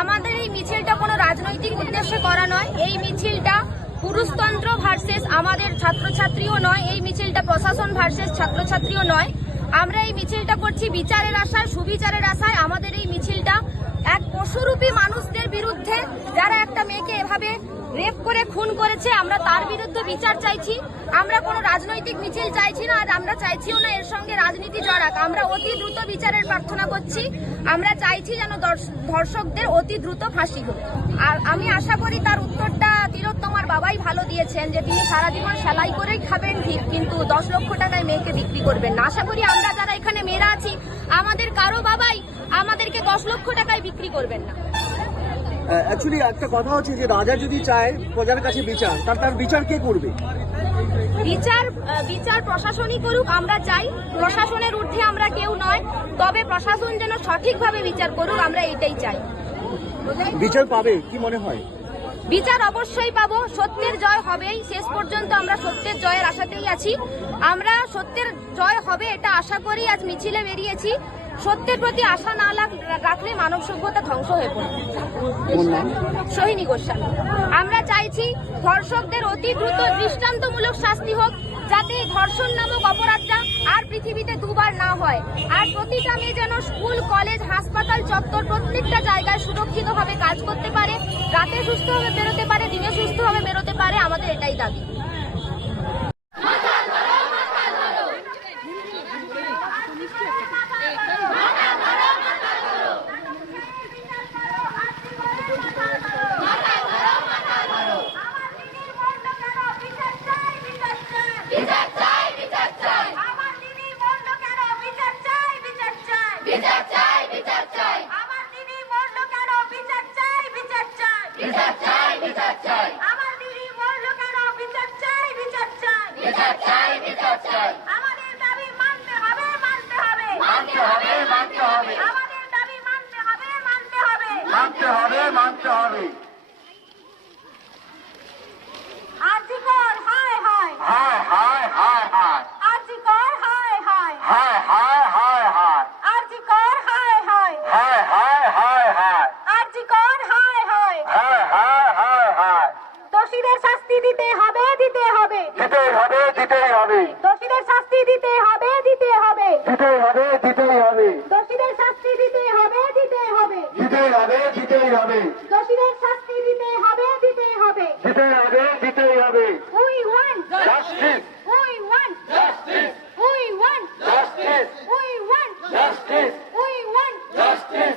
আমাদের এই মিছিলটা কোনো রাজনৈতিক উদ্দেশ্যে করা নয়। এই মিছিলটা পুরুষতন্ত্র ভার্সেস আমাদের ছাত্রছাত্রীও নয়, এই মিছিলটা প্রশাসন ভার্সেস ছাত্রছাত্রীও নয়। আমরা এই মিছিলটা করছি বিচারের আশায়, সুবিচারের আশায়। আমাদের এই মিছিলটা এক পশুরূপী মানুষদের বিরুদ্ধে, যারা একটা মেয়েকে এভাবে রেপ করে খুন করেছে, আমরা তার বিরুদ্ধে বিচার চাইছি। আমরা কোনো রাজনৈতিক মিছিল চাইছি না, আর আমরা চাইছিও না এর সঙ্গে রাজনীতি জড়াক। আমরা অতি দ্রুত বিচারের প্রার্থনা করছি। আমরা চাইছি যেন ধর্ষকদের অতি দ্রুত ফাঁসি হোক। আর আমি আশা করি তার উত্তরটা তিলোত্তমার বাবাই ভালো দিয়েছেন, যে তিনি সারা জীবন সেলাই করেই খাবেন ঠিক, কিন্তু 10 লক্ষ টাকায় মেয়েকে বিক্রি করবেন না। আশা করি আমরা যারা এখানে মেয়েরা আছি, আমাদের কারো বাবাই আমাদেরকে 10 লক্ষ টাকায় বিক্রি করবেন না। অ্যাকচুয়ালি একটা কথা হচ্ছে যে রাজা যদি চায় প্রজার কাছে বিচার, তার বিচার কে করবে? বিচার প্রশাসনই করুক। আমরা চাই, প্রশাসনের ঊর্ধ্বে আমরা কেউ নয়, তবে প্রশাসন যেন সঠিকভাবে বিচার করুক, আমরা এটাই চাই। বিচার পাবে কি মনে হয়? বিচার অবশ্যই পাবো, সত্যের জয় হবেই। শেষ পর্যন্ত আমরা সত্যের জয়ের আশাতেই আছি। আমরা সত্যের জয় হবে এটা আশা করি আজ মিছিলে বেরিয়েছি। সত্যের প্রতি আশা না রাখলে মানব সভ্যতা ধ্বংস হয়ে পড়বে। সোহিনী গোস্বামী। আমরা চাইছি ধর্ষকদের অতি দ্রুত দৃষ্টান্তমূলক শাস্তি হোক, যাতে ধর্ষণ নামক অপরাধটা আর পৃথিবীতে দুবার না হয়। আর প্রতিটা মেয়ে যেন স্কুল, কলেজ, হাসপাতাল, চত্বর প্রত্যেকটা জায়গায় সুরক্ষিতভাবে কাজ করতে পারে, রাতে সুস্থভাবে বেরোতে পারে, দিনে সুস্থভাবে বেরোতে পারে। আমাদের এটাই দাবি। মানতে হবে। আজিকর হায় হায় হায় হায় হায় হায়। আজিকর হায় হায় হায় হায় হায় হায়। আজিকর হায় হায় হায় হায় হায় হায়। আজিকর হায় হায় হায় হায় হায় হায়। দোষীদের শাস্তি দিতে হবে, দিতে হবে, দিতেই হবে, দিতেই হবে। দোষীদের শাস্তি দিতে হবে, দিতে হবে, দিতেই হবে, দিতেই হবে। দোষীদের শাস্তি দিতে হবে, দিতে হবে, দিতেই হবে, দিতেই হবে। দোষীদের শাস্তি দিতে হবে, দিতে হবে। দিতেই হবে, দিতেই হবে। We want justice, we want justice, we want justice, we want justice, we want justice.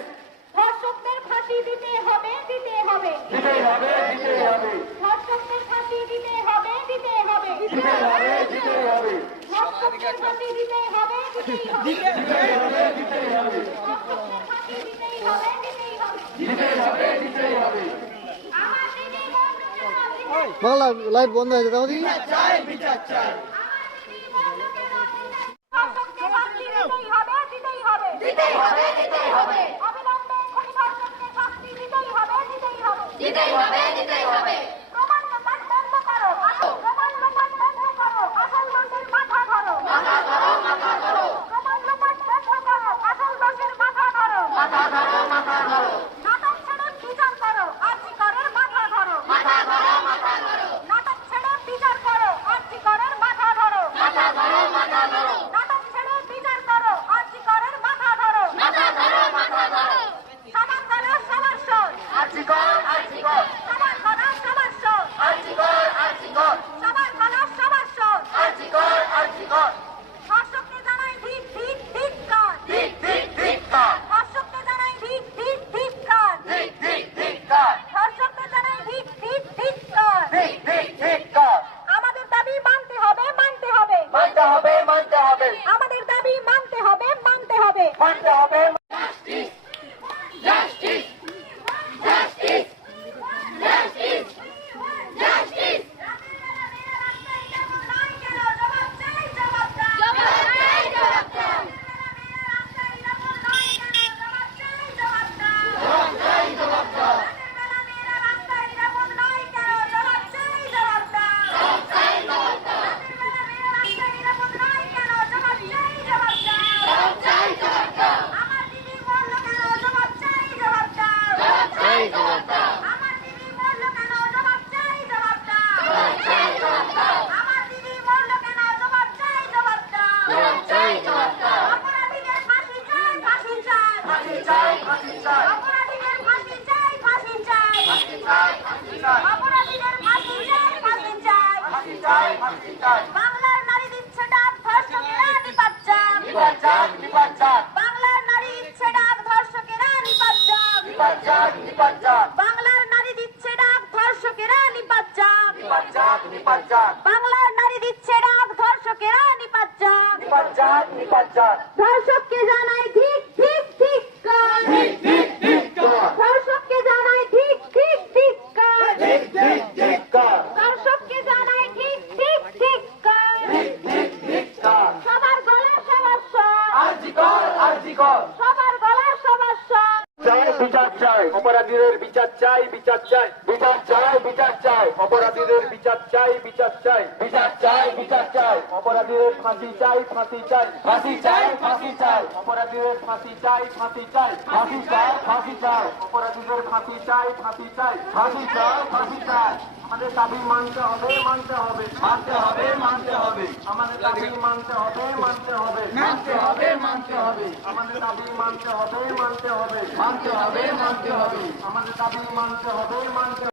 ধর্ষকদের ফাঁসি দিতে হবে, দিতে হবে, দিতেই হবে, দিতেই হবে। ধর্ষকদের ফাঁসি দিতে হবে, দিতে হবে, দিতেই হবে, দিতেই হবে। ধর্ষকদের ফাঁসি দিতে হবে, দিতেই হবে, দিতেই হবে, দিতেই হবে। ধর্ষকদের ফাঁসি দিতেই হবে, দিতেই হবে। দিতেই হবে, দিতেই হবে। আমার দিদি বন্ধুরা বাংলা লাইভ বন্ধ হয়েছে তাহলে বিচার চাই, বিচার চাই। ধর্ষকদের ফাঁসি দিতেই হবে, দিতেই হবে, দিতেই হবে, দিতেই হবে। অবিলম্বে খুনি ধর্ষকদের শাস্তি দিতেই হবে, দিতেই হবে, দিতেই হবে, দিতেই হবে। প্রমাণ লোপাট বন্ধ করো, প্রমাণ লোপাট বন্ধ করো, আসল দোষের মাথা ধরো, মাথা ধরো, মাথা ধরো। প্রমাণ লোপাট বন্ধ করো, আসল দোষের মাথা ধরো, মাথা ধরো, মাথা ধরো। নাটক ছেড়ে বিচার করো, আর্জিকরের মাথা ধরো, মাথা ধরো, মাথা ধরো। নাটক ছেড়ে বিচার করো, আর্জিকরের মাথা ধরো, মাথা ধরো, মাথা ধরো। নাটক ছেড়ে বিচার করো, আর্জিকরের মাথা ধরো, মাথা ধরো, মাথা ধরো। সমান করো সবার স্বর, আর্জিকর, আর্জিকর। সমান করো সবার স্বর। নিপাত যাক, নিপাত যাক, বাংলার নারী দিচ্ছে ডাক, ধর্ষকেরা নিপাত যাক। নিপাত যাক, নিপাত যাক, বাংলার নারী দিচ্ছে ডাক, ধর্ষকেরা নিপাত যাক। নিপাত যাক, নিপাত যাক, ধর্ষককে জানাই ঠিক ঠিক ঠিক কার। ঠিক ঠিক ঠিক কর, ধর্ষককে জানাই ঠিক ঠিক ঠিক কার। ঠিক ঠিক ঠিক কর, ধর্ষককে জানাই ঠিক ঠিক ঠিক কার। ঠিক ঠিক ঠিক কর। সবার গলা সবার স্বর, আরজি কর, আরজি কর। সবার গলা সবার স্বর। চাই বিচার চাই, অপরাধীদের বিচার চাই, বিচার চাই, বিচার চাই, বিচার চাই, অপরাধীদের বিচার চাই, বিচার চাই, বিচার চাই, বিচার চাই, অপরাধীদের ফাঁসি চাই, ফাঁসি চাই, ফাঁসি চাই, ফাঁসি চাই, অপরাধীদের ফাঁসি চাই, ফাঁসি চাই, ফাঁসি চাই, ফাঁসি চাই, অপরাধীদের ফাঁসি চাই, ফাঁসি চাই, ফাঁসি চাই, ফাঁসি চাই। আমাদের দাবি মানতে হবে, মানতে হবে, মানতে হবে, মানতে হবে, আমাদের দাবি মানতে হবে, মানতে হবে, মানতে হবে, মানতে হবে, আমাদের দাবি মানতে হবে, মানতে হবে, মানতে হবে, মানতে হবে, আমাদের দাবি মানতে হবে, মানতে